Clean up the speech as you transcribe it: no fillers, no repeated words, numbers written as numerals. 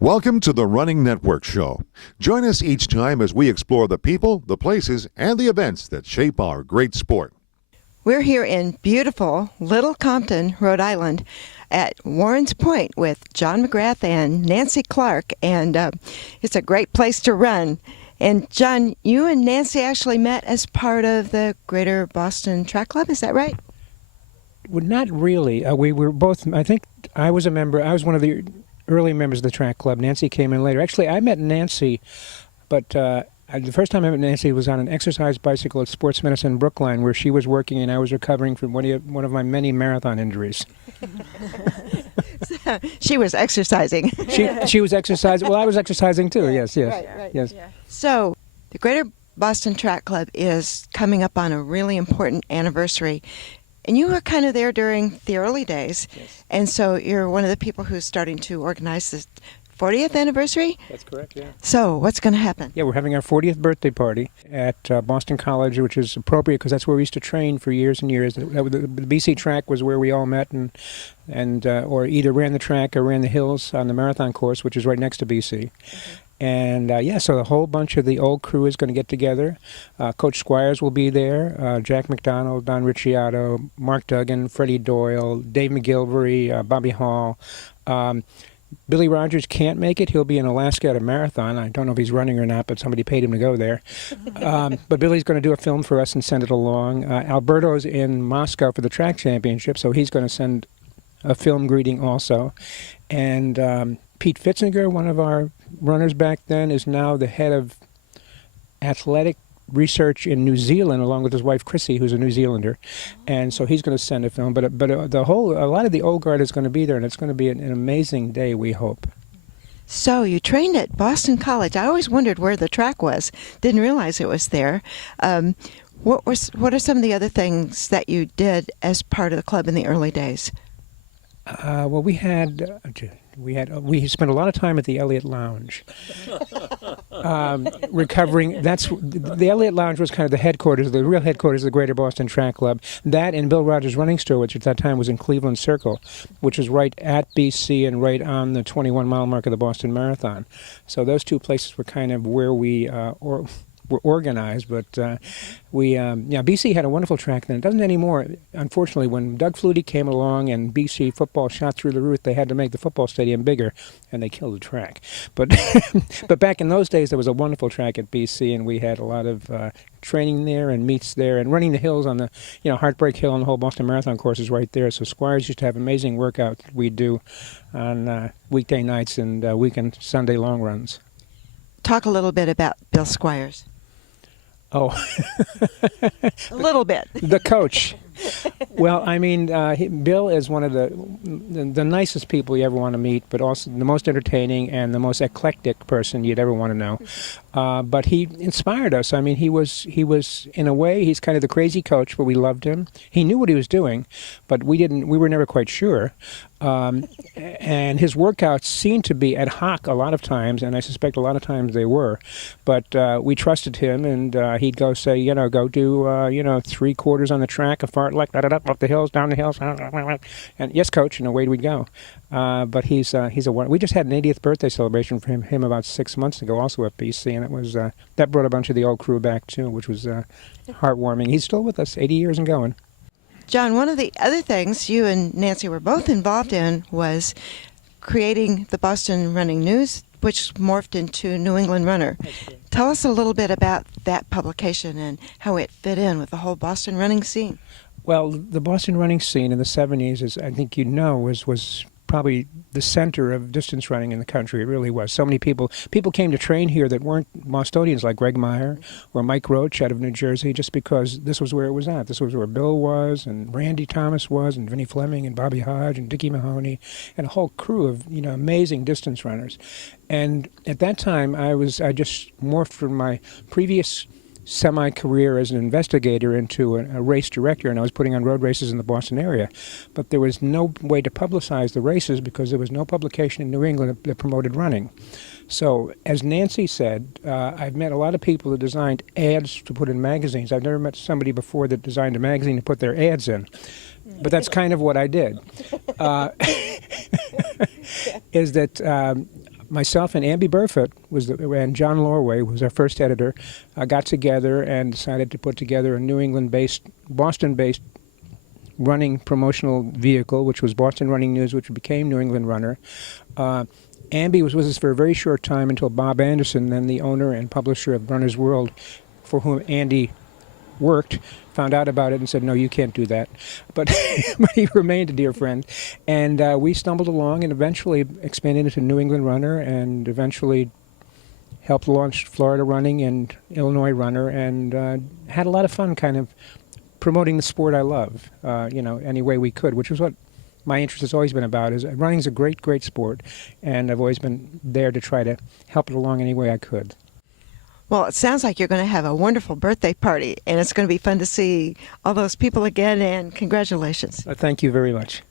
Welcome to the Running Network Show. Join us each time as we explore the people, the places, and the events that shape our great sport. We're here in beautiful Little Compton, Rhode Island at Warren's Point with John McGrath and Nancy Clark, and it's a great place to run. And John, you and Nancy actually met as part of the Greater Boston Track Club, is that right? Well, not really. We were both, I think I was a member, I was one of the early members of the track club. Nancy came in later. Actually, I met Nancy, but the first time I met Nancy was on an exercise bicycle at Sports Medicine Brookline, where she was working and I was recovering from one of my many marathon injuries. She was exercising. She was exercising. Well, I was exercising too. Yes. Right. Yes. Yeah. So the Greater Boston Track Club is coming up on a really important anniversary. And you were kind of there during the early days. Yes. And so you're one of the people who's starting to organize this 40th anniversary? That's correct, yeah. So what's going to happen? Yeah, we're having our 40th birthday party at Boston College, which is appropriate because that's where we used to train for years and years. The BC track was where we all met and or either ran the track or ran the hills on the marathon course, which is right next to BC. Mm-hmm. And so a whole bunch of the old crew is going to get together. Coach Squires will be there, Jack McDonald, Don Ricciotto, Mark Duggan, Freddie Doyle, Dave McGilvery, Bobby Hall. Billy Rogers can't make it. He'll be in Alaska at a marathon. I don't know if he's running or not, but somebody paid him to go there. But Billy's going to do a film for us and send it along. Alberto's in Moscow for the track championship, so he's going to send a film greeting also. And Pete Fitzinger, one of our runners back then, is now the head of athletic research in New Zealand, along with his wife Chrissy, who's a New Zealander, and so he's going to send a film. But a lot of the old guard is going to be there, and it's going to be an amazing day, we hope. So you trained at Boston College. I always wondered where the track was. Didn't realize it was there. What are some of the other things that you did as part of the club in the early days? Well, we spent a lot of time at the Elliott Lounge, recovering. The Elliott Lounge was kind of the real headquarters of the Greater Boston Track Club. That and Bill Rogers Running Store, which at that time was in Cleveland Circle, which was right at BC and right on the 21-mile mark of the Boston Marathon. So those two places were kind of where we were organized, but BC had a wonderful track then. It doesn't anymore. Unfortunately, when Doug Flutie came along and BC football shot through the roof, they had to make the football stadium bigger, and they killed the track. But but back in those days, there was a wonderful track at BC, and we had a lot of training there and meets there, and running the hills on the Heartbreak Hill and the whole Boston Marathon course is right there. So Squires used to have amazing workouts we'd do on weekday nights and weekend Sunday long runs. Talk a little bit about Bill Squires. Oh, a little bit. The coach. Well, I mean, Bill is one of the nicest people you ever want to meet, but also the most entertaining and the most eclectic person you'd ever want to know. But he inspired us. I mean, he was in a way, he's kind of the crazy coach, but we loved him. He knew what he was doing, but we were never quite sure. And his workouts seemed to be ad hoc a lot of times, and I suspect a lot of times they were. But we trusted him, and he'd go say, go do 3 quarters on the track, a fartlek, up the hills, down the hills, and yes, coach, and away we'd go. But he's we just had an 80th birthday celebration for him about 6 months ago, also at BC, and it was that brought a bunch of the old crew back too, which was heartwarming. He's still with us, 80 years and going. John, one of the other things you and Nancy were both involved in was creating the Boston Running News, which morphed into New England Runner. Tell us a little bit about that publication and how it fit in with the whole Boston running scene. Well, the Boston running scene in the 70s, as I think was probably the center of distance running in the country. It really was. So many people came to train here that weren't Bostonians, like Greg Meyer or Mike Roach out of New Jersey, just because this was where it was at. This was where Bill was, and Randy Thomas was, and Vinnie Fleming, and Bobby Hodge, and Dickie Mahoney, and a whole crew of amazing distance runners. And at that time, I just morphed from my previous semi-career as an investigator into a race director, and I was putting on road races in the Boston area. But there was no way to publicize the races because there was no publication in New England that promoted running. So, as Nancy said, I've met a lot of people that designed ads to put in magazines. I've never met somebody before that designed a magazine to put their ads in. But that's kind of what I did. Is that myself and Amby Burfoot and John Lorway was our first editor, got together and decided to put together a New England-based, Boston-based running promotional vehicle, which was Boston Running News, which became New England Runner. Amby was with us for a very short time until Bob Anderson, then the owner and publisher of Runner's World, for whom Andy worked, found out about it and said, no, you can't do that. But, but he remained a dear friend. And we stumbled along and eventually expanded into New England Runner and eventually helped launch Florida Running and Illinois Runner, and had a lot of fun kind of promoting the sport I love, any way we could, which is what my interest has always been about. Is running's a great, great sport, and I've always been there to try to help it along any way I could. Well, it sounds like you're going to have a wonderful birthday party, and it's going to be fun to see all those people again, and congratulations. Thank you very much.